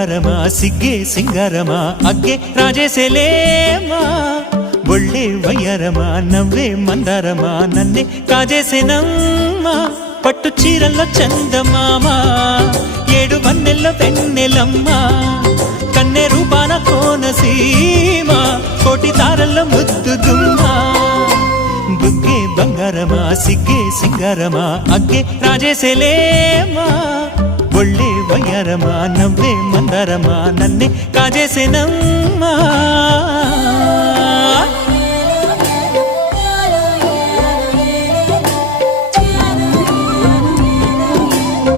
బంగారమా సిగ్గే సింగారమా అగ్గే రాజేసేలేమా ఒళ్ళే వయ్యారమా నవ్వే మందారమా నన్నే కాజేసేనమ్మా పట్టు చీరల్లో చందమామా ఏడు వన్నెల్లో వెన్నెలమ్మా కన్నె రూపాన కోనసీమ కోటి తారల్లో ముద్దుదుమ్మా బుగ్గే బంగారమా సిగ్గే సింగారమా అగ్గే రాజేసేలేమా ఒళ్ళే వయ్యారమా నవ్వే మందారమా నన్నే కాజేసేనమ్మా